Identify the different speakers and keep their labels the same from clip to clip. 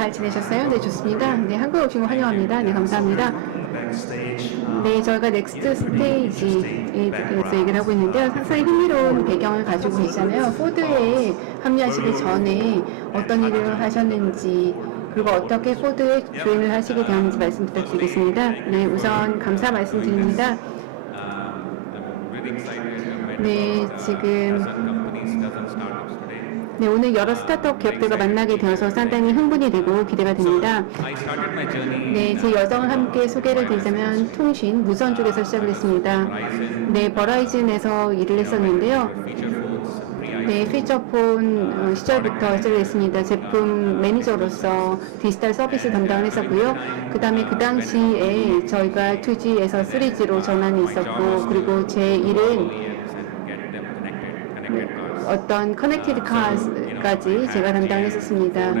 Speaker 1: 잘 지내셨어요? 네, 좋습니다. 네, 한국에 오신 거 환영합니다. 네, 감사합니다. 네, 저희가 넥스트 스테이지에 대해서 얘기를 하고 있는데요. 상당히 흥미로운 배경을 가지고 계시잖아요. 포드에 합류하시기 전에 어떤 일을 하셨는지, 그리고 어떻게 포드에 조인을 하시게 되었는지 말씀 부탁드리겠습니다. 네, 우선 감사 말씀드립니다. 네, 지금 네, 오늘 여러 스타트업 기업들과 만나게 되어서 상당히 흥분이 되고 기대가 됩니다. 네, 제 여정을 함께 소개를 드리자면 통신, 무선 쪽에서 시작을 했습니다. 네, 버라이즌에서 일을 했었는데요. 네, 피처폰 어, 시절부터 시작을 했습니다. 제품 매니저로서 디지털 서비스 담당을 했었고요. 그 다음에 그 당시에 저희가 2G에서 3G로 전환이 있었고, 그리고 제 일은 어떤 커넥티드 카까지 제가 담당을 했었습니다.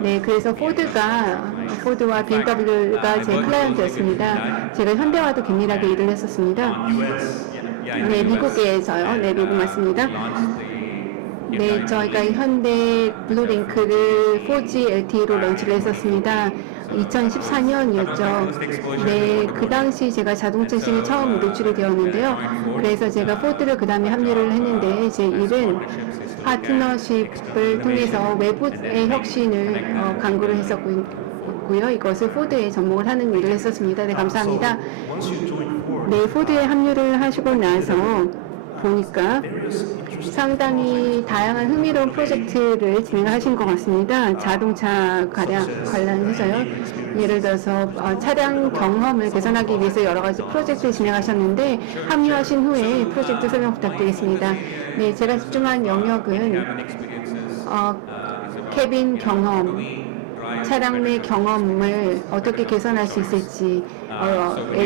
Speaker 1: 네, 그래서 포드가 포드와 BMW가 제 클라이언트였습니다. 제가 현대와도 긴밀하게 일을 했었습니다. 네, 미국에서요. 네, 미국 맞습니다. 네, 저희가 현대 블루링크를 4G LTE로 런치를 했었습니다. 2014년이었죠. 네, 그 당시 제가 자동차 시장에 처음 노출이 되었는데요. 그래서 제가 포드를 그 다음에 합류를 했는데 제 일은 파트너십을 통해서 외부의 혁신을 어, 강구를 했었고요. 이것을 포드에 접목을 하는 일을 했었습니다. 네, 감사합니다. 네, 포드에 합류를 하시고 나서 보니까 상당히 다양한 흥미로운 프로젝트를 진행하신 것 같습니다. 자동차 가량 관련해서요. 예를 들어서 어, 차량 경험을 개선하기 위해서 여러 가지 프로젝트를 진행하셨는데 합류하신 후에 프로젝트 설명 부탁드리겠습니다. 네, 제가 집중한 영역은 어, 캐빈 경험, 차량 내 경험을 어떻게 개선할 수 있을지에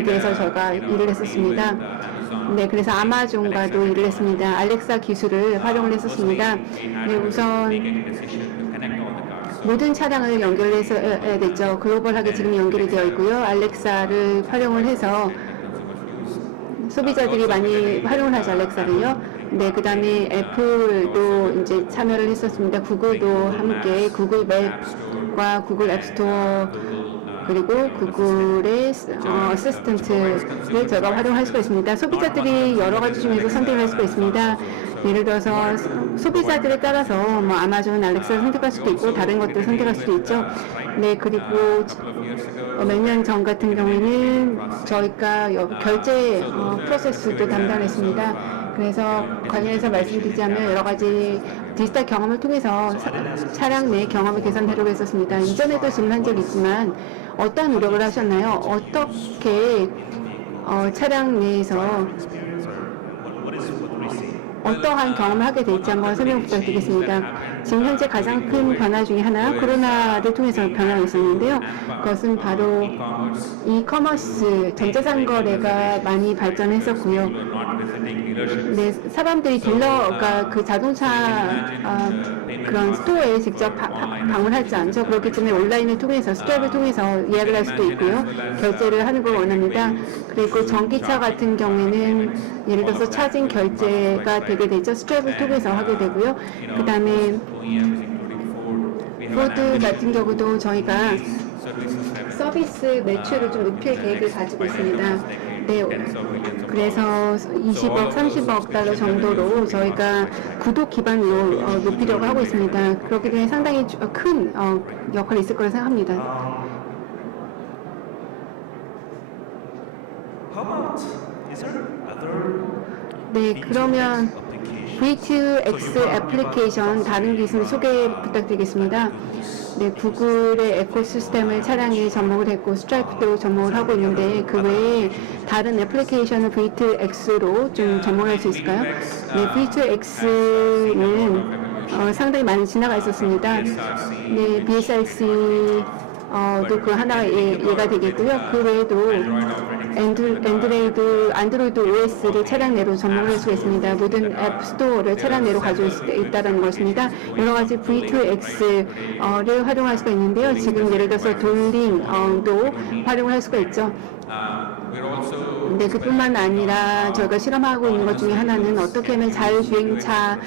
Speaker 1: 대해서 제가 일을 했었습니다. 네, 그래서 아마존과도 일을 했습니다. 알렉사 기술을 활용을 했었습니다. 네, 우선 모든 차량을 연결해서 해야 됐죠. 글로벌하게 지금 연결이 되어 있고요. 알렉사를 활용을 해서 소비자들이 많이 활용을 하죠, 알렉사를요. 네, 그 다음에 애플도 이제 참여를 했었습니다. 구글도 함께 구글 맵과 구글 앱스토어 그리고 구글의 어, 어시스턴트를 제가 활용할 수가 있습니다. 소비자들이 여러 가지 중에서 선택을 할 수가 있습니다. 예를 들어서 소비자들에 따라서 뭐 아마존, 알렉사를 선택할 수도 있고 다른 것들을 선택할 수도 있죠. 네, 그리고 몇 년 전 같은 경우에는 저희가 여- 결제 어, 프로세스도 담당했습니다. 그래서 관련해서 말씀드리자면 여러 가지 디지털 경험을 통해서 사- 차량 내 경험을 개선하려고 했었습니다. 이전에도 질문한 적이 있지만 어떤 노력을 하셨나요? 어떻게 어, 차량 내에서 어떠한 경험을 하게 될지 한번 설명 부탁드리겠습니다. 지금 현재 가장 큰 변화 중에 하나 코로나를 통해서 변화가 있었는데요. 그것은 바로 이 커머스 전자상 거래가 많이 발전했었고요. 네, 사람들이 딜러가 그 자동차 아, 그런 스토어에 직접 바- 바- 방문하지 않죠. 그렇기 때문에 온라인을 통해서 스토어를 통해서 예약을 할 수도 있고요. 결제를 하는 걸 원합니다. 그리고 전기차 같은 경우에는 예를 들어서 차징 결제가 되게 되죠. 스트랩을 통해서 하게 되고요. 그 다음에 포드 같은 경우도 저희가 서비스 매출을 좀 높일 계획을 가지고 있습니다. 네, 그래서 20억, 30억 달러 정도로 저희가 구독 기반으로 어, 높이려고 하고 있습니다. 그렇기 때문에 상당히 주- 어, 큰 어, 역할이 있을 거라 생각합니다. 네, 그러면 V2X 애플리케이션 다른 기술 소개 부탁드리겠습니다. 네, 구글의 에코시스템을 차량에 접목을 했고 스트라이프도 접목을 하고 있는데 그 외에 다른 애플리케이션을 V2X로 좀 접목할 수 있을까요? 네, V2X는 어, 상당히 많이 지나가 있었습니다. 네, BSRC 어, 또그 하나가 예, 예가 되겠고요. 그 외에도 앤드, 앤드로이드, 안드로이드 OS를 차량 내로 접목을 할 수가 있습니다. 모든 앱 스토어를 차량 내로 가지고 있, 다는 것입니다. 여러 가지 V2X를 활용할 수가 있는데요. 지금 예를 들어서 돌링도 활용을 할 수가 있죠. 근데 그뿐만 아니라 저희가 실험하고 있는 것 중에 하나는 어떻게 하면 자율주행차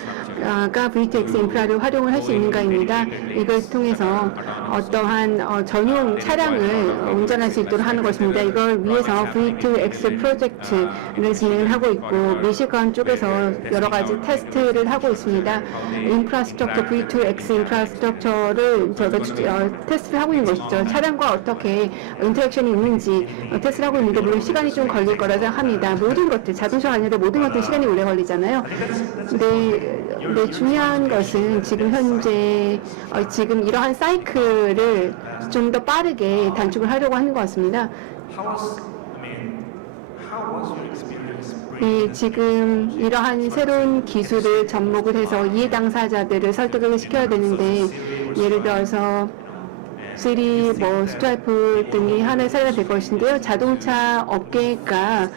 Speaker 1: V2X 인프라를 활용을 할 수 있는가입니다. 이걸 통해서 어떠한 어, 전용 차량을 운전할 수 있도록 하는 것입니다. 이걸 위해서 V2X 프로젝트를 진행을 하고 있고 미시건 쪽에서 여러 가지 테스트를 하고 있습니다. 인프라스트럭처 V2X 인프라스트럭처를 저희가 주- 어, 테스트를 하고 있는 것이죠. 차량과 어떻게 인터랙션이 있는지 어, 테스트를 하고 있는데 물론 시간이 좀 걸릴 거라 생각합니다. 모든 것들 자동차가 아니라 모든 것들 시간이 오래 걸리잖아요. 근데, 근데 중요한 것은 지금 현재 어, 지금 이러한 사이클을 좀 더 빠르게 단축을 하려고 하는 것 같습니다. 네, 지금 이러한 새로운 기술을 접목을 해서 이해 당사자들을 설득을 시켜야 되는데 예를 들어서 시리, 뭐 스트라이프 등이 하나의 사례가 될 것인데요. 자동차 업계가 어,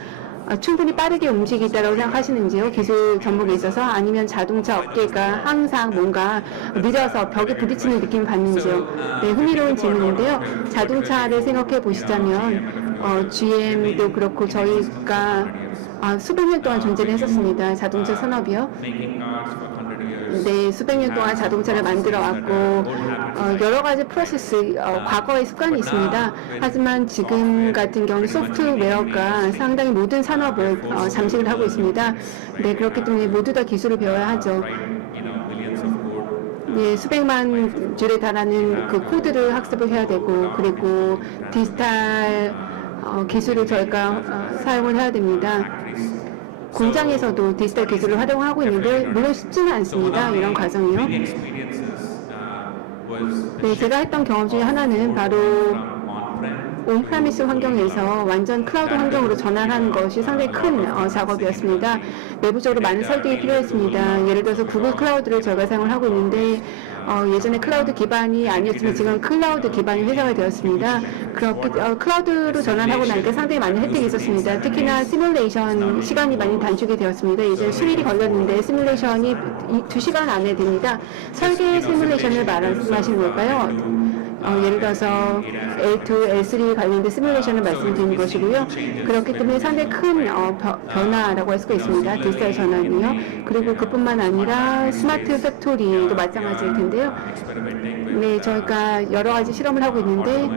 Speaker 1: 충분히 빠르게 움직이다라고 생각하시는지요? 기술 접목에 있어서 아니면 자동차 업계가 항상 뭔가 늦어서 벽에 부딪히는 느낌을 받는지요? 네, 흥미로운 질문인데요. 자동차를 생각해 보시자면 어, GM도 그렇고 저희가 아, 수백 년 동안 존재를 했었습니다. 자동차 산업이요.
Speaker 2: Making cars for 100 years.
Speaker 1: 네, 수백 년 동안 자동차를 만들어 왔고 어, 여러 가지 프로세스 어, 과거의 습관이 있습니다. 하지만 지금 같은 경우는 소프트웨어가 상당히 모든 산업을 어, 잠식을 하고 있습니다. 네, 그렇기 때문에 모두 다 기술을 배워야 하죠. 네, 수백만 줄에 달하는 그 코드를 학습을 해야 되고 그리고 디지털 어, 기술을 저희가 어, 사용을 해야 됩니다. 공장에서도 디지털 기술을 활용하고 있는데 물론 쉽지는 않습니다. 이런 과정이요.
Speaker 2: Uh,
Speaker 1: 네, 제가 했던 경험 중에 하나는 바로. 온프라미스 환경에서 완전 클라우드 환경으로 전환하는 것이 상당히 큰 어, 작업이었습니다. 내부적으로 많은 설득이 필요했습니다. 예를 들어서 구글 클라우드를 저희가 사용을 하고 있는데 어, 예전에 클라우드 기반이 아니었지만 지금 클라우드 기반의 회사가 되었습니다. 그렇게 어, 클라우드로 전환하고 나니까 상당히 많은 혜택이 있었습니다. 특히나 시뮬레이션 시간이 많이 단축이 되었습니다. 예전에 수일이 걸렸는데 시뮬레이션이 이- 두 시간 안에 됩니다. 설계 시뮬레이션을 말씀하시는 걸까요? 어, 예를 들어서 L2, L3 관련된 시뮬레이션을 말씀드리는 것이고요. 그렇기 때문에 상당히 큰 어, 벼- 변화라고 할 수가 있습니다. 디지털 전환이요. 그리고 그뿐만 아니라 스마트 팩토리도 마찬가지일 텐데요. 네, 저희가 여러 가지 실험을 하고 있는데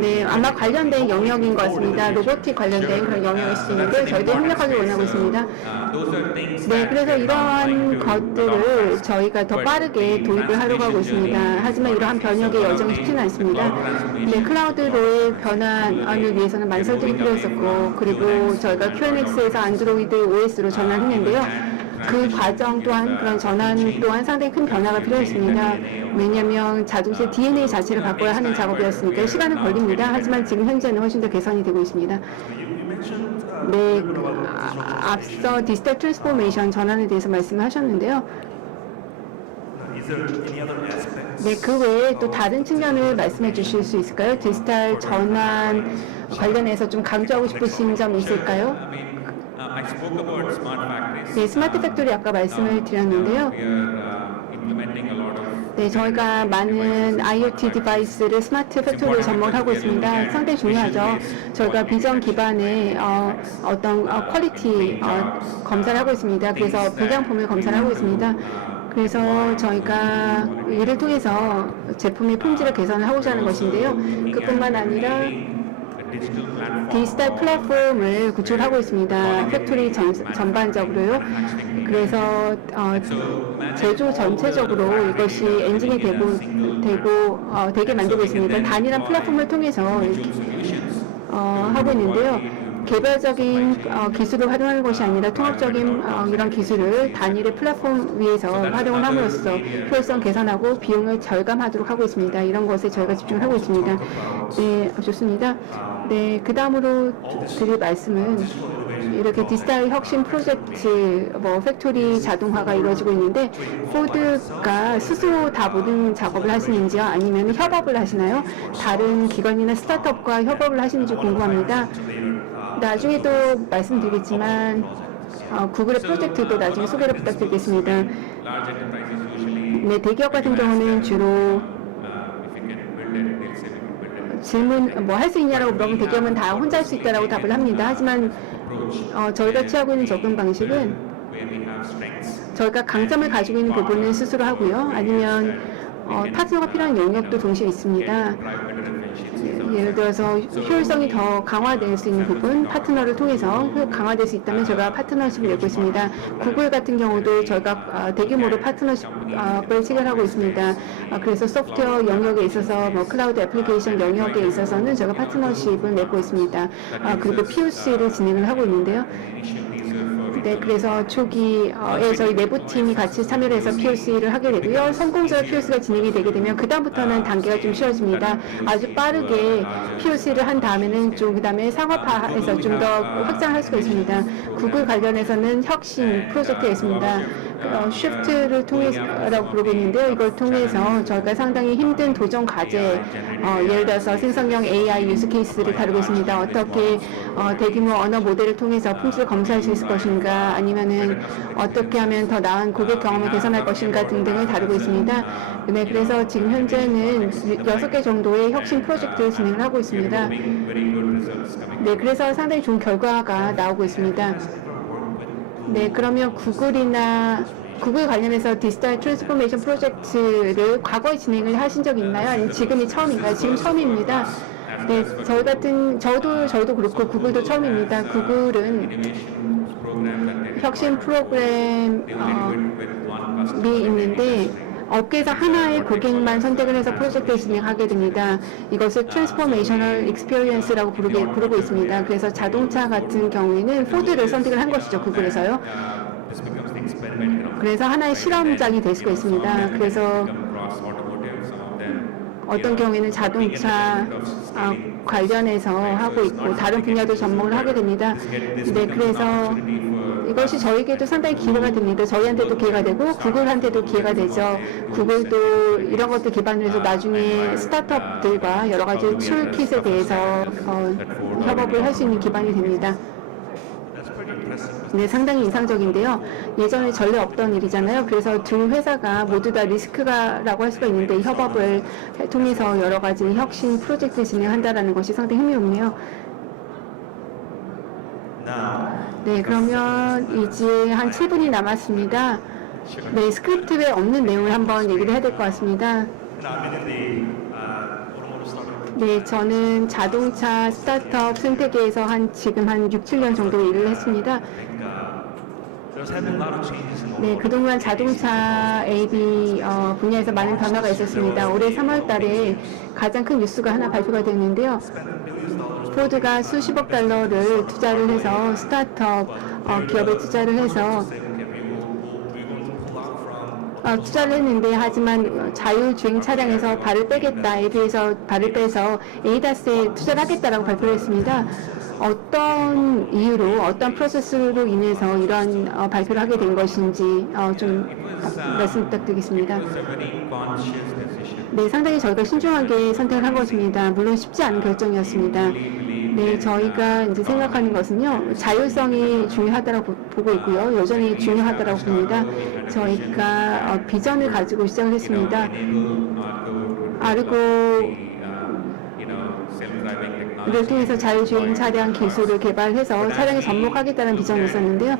Speaker 1: 네, 아마 관련된 영역인 것 같습니다. 로보틱 관련된 그런 영역일 수 있는데 저희도 협력하기 원하고 있습니다.
Speaker 2: Uh,
Speaker 1: 네, 그래서 이러한 것들을 저희가 더 빠르게 도입을 하려고 하고 있습니다. 하지만 이러한 변혁의 여정이 쉽지는 않습니다. 네, 클라우드로의 변환을 위해서는 설득이 필요했었고, 그리고 저희가 QNX에서 안드로이드 OS로 전환했는데요. 그 과정 또한 그런 전환 또한 상당히 큰 변화가 필요했습니다. 왜냐하면 자동차 DNA 자체를 바꿔야 하는 작업이었으니까 시간은 걸립니다. 하지만 지금 현재는 훨씬 더 개선이 되고 있습니다.
Speaker 3: Uh,
Speaker 1: 네, 아, 앞서 디지털 트랜스포메이션 전환에 대해서 말씀을 하셨는데요.
Speaker 3: Is there any other aspects?
Speaker 1: 네, 그 외에 또 다른 측면을 말씀해 주실 수 있을까요? 디지털 전환 관련해서 좀 강조하고 싶으신 점 있을까요?
Speaker 2: Uh.
Speaker 1: 네, 스마트 팩토리 아까 말씀을 드렸는데요.
Speaker 2: Uh,
Speaker 1: 네, 저희가 많은 IoT 디바이스를 스마트 팩토리로 접목하고 있습니다. 상당히 중요하죠. 저희가 비전 기반의 어, 어떤 어, 퀄리티 어, 검사를 하고 있습니다. 그래서 불량품을 검사를 하고 있습니다. 그래서 저희가 이를 통해서 제품의 품질을 개선을 하고자 하는 것인데요. 그뿐만 아니라. 디지털 플랫폼을 구축하고 있습니다. 팩토리 전, 전반적으로요. 그래서 어, 제조 전체적으로 이것이 엔진이 되고 되고 어, 되게 만들고 있습니다. 단일한 플랫폼을 통해서 어, 하고 있는데요. 개별적인 어, 기술을 활용하는 것이 아니라 통합적인 어, 이런 기술을 단일의 플랫폼 위에서 활용을 함으로써 효율성 개선하고 비용을 절감하도록 하고 있습니다. 이런 것에 저희가 집중을 하고 있습니다. 네, 좋습니다. 네, 그 다음으로 드릴 말씀은 이렇게 디지털 혁신 프로젝트, 뭐 팩토리 자동화가 이루어지고 있는데 포드가 스스로 다 모든 작업을 하시는지요? 아니면 협업을 하시나요? 다른 기관이나 스타트업과 협업을 하시는지 궁금합니다. 나중에 또 말씀드리겠지만 어, 구글의 프로젝트도 나중에 소개를 부탁드리겠습니다. 네, 대기업 같은 경우는 주로 질문 뭐 할 수 있냐라고 물어보면 대기업은 다 혼자 할 수 있다라고 답을 합니다. 하지만. 어, 저희가 취하고 있는 접근 방식은. 저희가 강점을 가지고 있는 부분은 스스로 하고요. 아니면 어, 파트너가 필요한 영역도 동시에 있습니다. 예, 예를 들어서 효율성이 더 강화될 수 있는 부분, 파트너를 통해서 효- 강화될 수 있다면 저희가 파트너십을 내고 있습니다. 구글 같은 경우도 저희가 아, 대규모로 파트너십을 체결하고 있습니다. 아, 그래서 소프트웨어 영역에 있어서 뭐 클라우드 애플리케이션 영역에 있어서는 저희가 파트너십을 맺고 있습니다. 아, 그리고 POC를 진행을 하고 있는데요. 네, 그래서 초기에 저희 내부 팀이 같이 참여를 해서 POC를 하게 되고요. 성공적으로 POC가 진행이 되게 되면 그 다음부터는 단계가 좀 쉬워집니다. 아주 빠르게 POC를 한 다음에는 좀 그다음에 상업화해서 좀 더 확장할 수가 있습니다. 구글 관련해서는 혁신 프로젝트가 있습니다. 어, 쉬프트를 통해서라고 부르고 있는데요. 이걸 통해서 저희가 상당히 힘든 도전 과제, 어, 예를 들어서 생성형 AI 유스 케이스를 다루고 있습니다. 어떻게 어, 대규모 언어 모델을 통해서 품질을 검사할 수 있을 것인가, 아니면은 어떻게 하면 더 나은 고객 경험을 개선할 것인가 등등을 다루고 있습니다. 네, 그래서 지금 현재는 여섯 개 정도의 혁신 프로젝트를 진행을 하고 있습니다. 네, 그래서 상당히 좋은 결과가 나오고 있습니다. 네, 그러면 구글이나 구글 관련해서 디지털 트랜스포메이션 프로젝트를 과거에 진행을 하신 적 있나요? 아니면 지금이 처음인가요? 지금 처음입니다. 네, 저희 같은 저도 저도 그렇고 구글도 처음입니다. 구글은 혁신 프로그램
Speaker 2: they
Speaker 1: 어, 있는데 업계에서 하나의 고객만 선택을 해서 프로젝트를 진행하게 됩니다. 이것을 트랜스포메이셔널 익스피리언스라고 부르게, 부르고 있습니다. 그래서 자동차 같은 경우에는 포드를 선택을 한 것이죠. 구글에서요. 그래서 하나의 실험장이 될 수가 있습니다. 그래서 어떤 경우에는 자동차 아, 관련해서 하고 있고 다른 분야도 접목을 하게 됩니다. 네, 그래서 이것이 저에게도 상당히 기회가 됩니다. 저희한테도 기회가 되고 구글한테도 기회가 되죠. 구글도 이런 것들 기반으로 해서 나중에 스타트업들과 여러 가지 툴킷에 대해서 어, 협업을 할 수 있는 기반이 됩니다. 네, 상당히 인상적인데요. 예전에 전례 없던 일이잖아요. 그래서 두 회사가 모두 다 리스크가라고 할 수가 있는데 협업을 통해서 여러 가지 혁신 프로젝트를 진행한다라는 것이 상당히 흥미롭네요. 네, 그러면 이제 한 7분이 남았습니다. 네, 스크립트에 없는 내용을 한번 얘기를 해야 될 것 같습니다.
Speaker 3: automotive startup
Speaker 1: 네, 저는 자동차 스타트업 생태계에서 한 지금 한 6, 7년 정도 일을 했습니다. 네. 그동안 자동차 AV 어, 분야에서 많은 변화가 있었습니다. 올해 3월 달에 가장 큰 뉴스가 하나 발표가 됐는데요. 포드가 수십억 달러를 투자를 해서 스타트업 어, 기업에 투자를 해서 어, 투자를 했는데 하지만 자율주행 차량에서 발을 빼겠다, AV에서 발을 빼서 에이다스에 투자를 하겠다라고 발표를 했습니다. 어떤 이유로, 어떤 프로세스로 인해서 이런 어, 발표를 하게 된 것인지 어, 좀 말씀 부탁드리겠습니다. 네, 상당히 저희가 신중하게 선택을 한 것입니다. 물론 쉽지 않은 결정이었습니다. 네, 저희가 이제 생각하는 것은요, 자율성이 중요하다고 보- 보고 있고요. 여전히 중요하다고 봅니다. 저희가 어, 비전을 가지고 시작을 했습니다. 아르고
Speaker 2: you know, self-driving technology.
Speaker 1: 를 통해서 자율주행 차량 기술을 개발해서 차량에 접목하겠다는 비전이 있었는데요.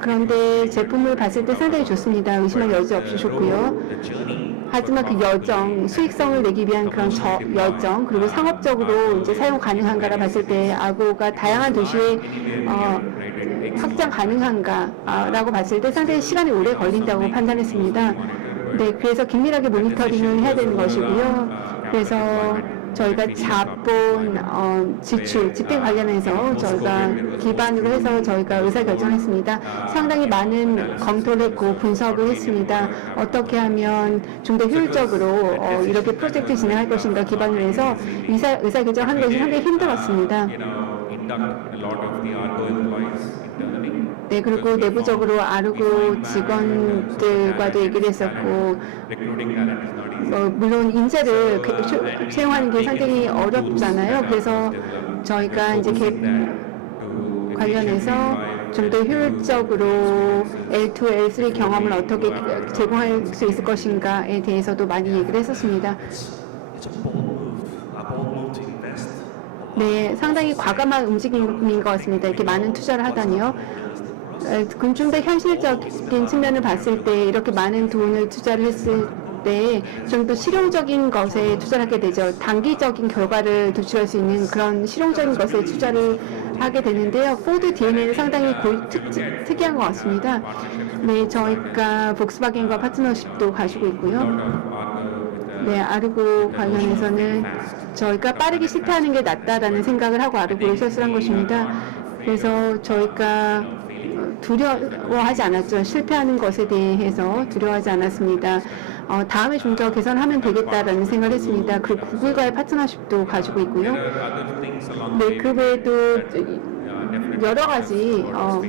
Speaker 1: 그런데 제품을 봤을 때 상당히 좋습니다. 의심할 여지 없이 좋고요. 하지만 그 여정, 수익성을 내기 위한 그런 저, 여정, 그리고 상업적으로 이제 사용 가능한가를 봤을 때 아고가 다양한 도시에 어, 확장 가능한가라고 봤을 때 상당히 시간이 오래 걸린다고 판단했습니다. 네, 그래서 긴밀하게 모니터링을 해야 되는 것이고요. 그래서 저희가 자본 어, 지출, 집행 관련해서 저희가 기반으로 해서 저희가 의사 결정했습니다. 상당히 많은 검토를 했고 분석을 했습니다. 어떻게 하면 좀 더 효율적으로 어, 이렇게 프로젝트 진행할 것인가 기반으로 해서 의사, 의사 결정하는 것이 상당히 힘들었습니다.
Speaker 2: internally.
Speaker 1: 네, 그리고 내부적으로 아르고 직원들과도 얘기를 했었고, 어, 물론 인재를 그- 채- 채용하는 게 상당히 어렵잖아요. 그래서 저희가 이제 개, 관련해서 좀 더 효율적으로 L2, L3 경험을 어떻게 제공할 수 있을 것인가에 대해서도 많이 얘기를 했었습니다. 네, 상당히 과감한 움직임인 것 같습니다. 이렇게 많은 투자를 하다니요. 어, 좀더 현실적인 측면을 봤을 때 이렇게 많은 돈을 투자를 했을 때 좀 더 실용적인 것에 투자를 하게 되죠. 단기적인 결과를 도출할 수 있는 그런 실용적인 것에 투자를 하게 되는데요. 포드 DNA는 상당히 고, 특, 특이한 것 같습니다. 네, 저희가 복스바겐과 파트너십도 가지고 있고요. 네, 아르고 관련해서는 저희가 빠르게 실패하는 게 낫다라는 생각을 하고 아르고를 설수한 것입니다. 그래서 저희가 두려워하지 않았죠. 실패하는 것에 대해서 두려워하지 않았습니다. 어, 다음에 좀 더 개선하면 되겠다라는 생각을 했습니다. 그리고 구글과의 파트너십도 가지고 있고요. 네, 그 외에도 여러 가지 어,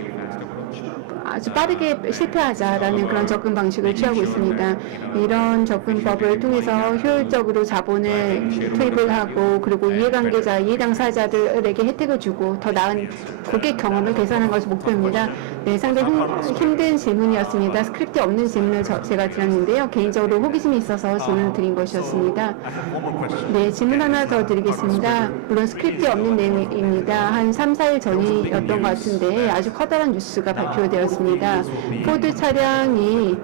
Speaker 1: 아주 빠르게 실패하자라는 그런 접근 방식을 취하고 있습니다. 이런 접근법을 통해서 효율적으로 자본을 투입을 하고 그리고 이해관계자, 이해당사자들에게 혜택을 주고 더 나은 고객 경험을 개선하는 것이 목표입니다. 네, 상당히 힘- 힘든 질문이었습니다. 스크립트 없는 질문을 저- 제가 드렸는데요. 개인적으로 호기심이 있어서 질문을 드린 것이었습니다. 네, 질문 하나 더 드리겠습니다. 물론 스크립트 없는 내용입니다. 한 3, 4일 전이었던 것 같은데 아주 커다란 뉴스가 발표되었습니다. 포드 차량이.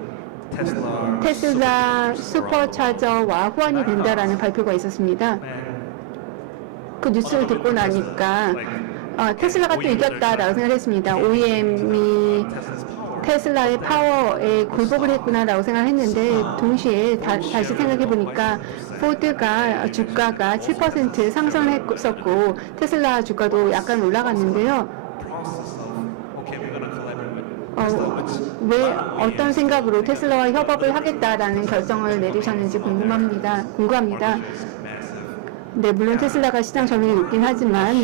Speaker 1: 테슬라 슈퍼차저와 호환이 된다라는 발표가 있었습니다. 그 뉴스를 듣고 나니까 어, 테슬라가 또 이겼다라고 생각했습니다. OEM이 테슬라의 파워에 굴복을 했구나라고 생각했는데 동시에 다, 시 생각해 보니까 포드가 주가가 7% 상승했었고 테슬라 주가도 약간 올라갔는데요. 어, 왜 어떤 생각으로 테슬라와 협업을 하겠다라는 결정을 내리셨는지 궁금합니다. 궁금합니다. 네, 물론 테슬라가 시장 점유율이 높긴 하지만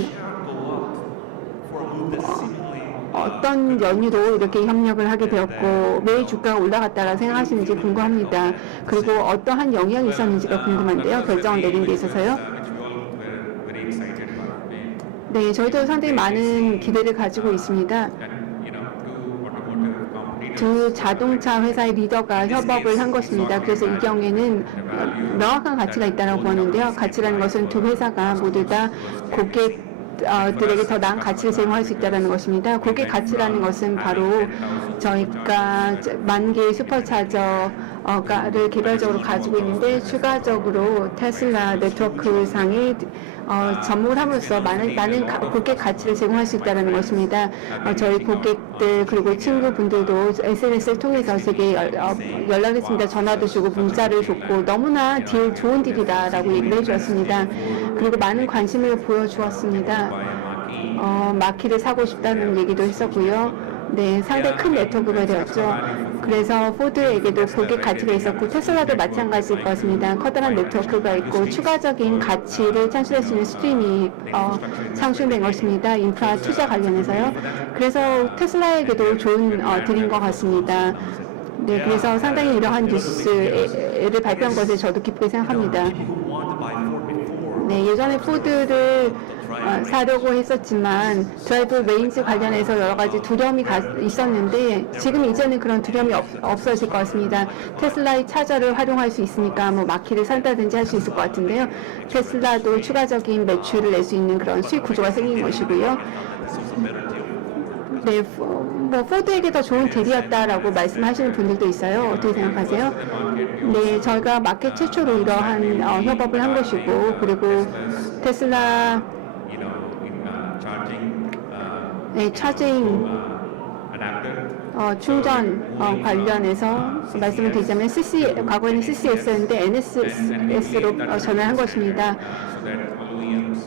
Speaker 1: 어떤 연유로 이렇게 협력을 하게 되었고 왜 주가가 올라갔다라 생각하시는지 궁금합니다. 그리고 어떠한 영향이 있었는지가 궁금한데요. 결정을 내린 데 있어서요. 네, 저희도 상당히 많은 기대를 가지고 있습니다. 두 자동차 회사의 리더가 협업을 한 것입니다. 그래서 이 경우에는 어, 명확한 가치가 있다고 보는데요. 가치라는 것은 두 회사가 모두 다 고객 어, 들에게 더 나은 가치를 제공할 수 있다는 것입니다. 고객 가치라는 것은 바로 저희가 만 개의 슈퍼차저를 개별적으로 가지고 있는데 추가적으로 테슬라 네트워크 상에 어, 접목을 함으로써 많은, 많은 가- 고객 가치를 제공할 수 있다는 것입니다. 어, 저희 고객들 그리고 친구분들도 SNS를 통해서 제게 연- 어, 연락했습니다. 전화도 주고 문자를 줬고 너무나 딜 좋은 딜이다라고 얘기를 해주었습니다. 그리고 많은 관심을 보여주었습니다. 어, 마키를 사고 싶다는 얘기도 했었고요. 네, 상당히 큰 네트워크가 되었죠. 그래서 포드에게도 고객 가치가 있었고 테슬라도 마찬가지일 것 같습니다. 커다란 네트워크가 있고 추가적인 가치를 창출할 수 있는 스트림이 어, 창출된 것입니다. 인프라 투자 관련해서요. 그래서 테슬라에게도 좋은 어, 딜인 것 같습니다. 네, 그래서 상당히 이러한 뉴스를 발표한 것을 저도 기쁘게 생각합니다. 네, 예전에 포드를 어, 사려고 했었지만 드라이브 레인지 관련해서 여러 가지 두려움이 가- 있었는데 지금 이제는 그런 두려움이 없, 없어질 것 같습니다. 테슬라의 차저를 활용할 수 있으니까 뭐 마키를 산다든지 할 수 있을 것 같은데요. 테슬라도 추가적인 매출을 낼 수 있는 그런 수익 구조가 생긴 것이고요. 네, 포- 뭐 포드에게 더 좋은 딜이었다라고 말씀하시는 분들도 있어요. 어떻게 생각하세요? 네, 저희가 마켓 최초로 이러한 어, 협업을 한 것이고 그리고 테슬라 네, 차징 어, 충전 어, 관련해서 말씀을 드리자면 CC 과거에는 CCS였는데 NSS로 어, 전환한 것입니다.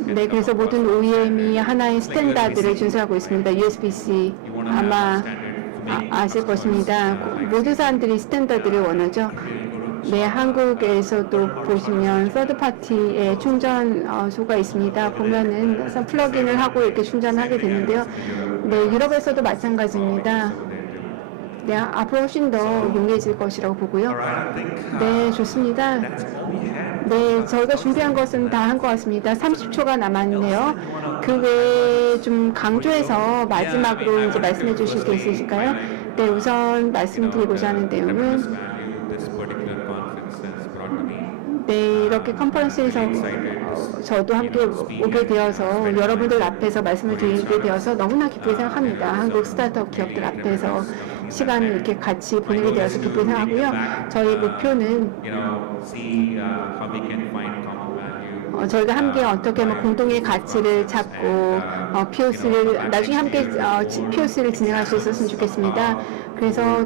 Speaker 1: 네, 그래서 모든 OEM이 하나의 스탠다드를 준수하고 있습니다. USB-C 아마 아, 아실 것입니다. 모든 사람들이 스탠다드를 원하죠. 네, 한국에서도 보시면 서드 파티의 충전소가 있습니다. 보면은 플러그인을 하고 이렇게 충전하게 되는데요. 네, 유럽에서도 마찬가지입니다. 네, 앞으로 훨씬 더 용이해질 것이라고 보고요. 네, 좋습니다. 네, 저희가 준비한 것은 다 한 것 같습니다. 30초가 남았네요. 그 외에 좀 강조해서 마지막으로 이제 말씀해 주실 게 있으실까요? 네, 우선 말씀드리고자 하는 내용은 네, 이렇게 컨퍼런스에서 어, 저도 함께 오게 되어서 여러분들 앞에서 말씀을 드리게 되어서 너무나 기쁘게 생각합니다. 한국 스타트업 기업들 앞에서 시간을 이렇게 같이 보내게 되어서 기쁘게 생각하고요. 저희 목표는. 어, 저희가 함께 어떻게 뭐 공동의 가치를 찾고 어, POC를 나중에 함께 어, 지- POC를 진행할 수 있었으면 좋겠습니다. 그래서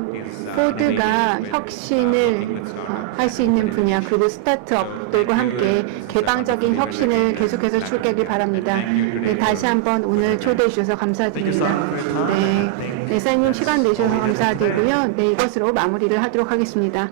Speaker 1: 포드가 혁신을 어, 할수 있는 분야 그리고 스타트업들과 함께 개방적인 혁신을 계속해서 추구하길 바랍니다. 네, 다시 한번 오늘 초대해 주셔서 감사드립니다. 네, 네, 사장님 시간 내주셔서 감사드리고요. 네, 이것으로 마무리를 하도록 하겠습니다.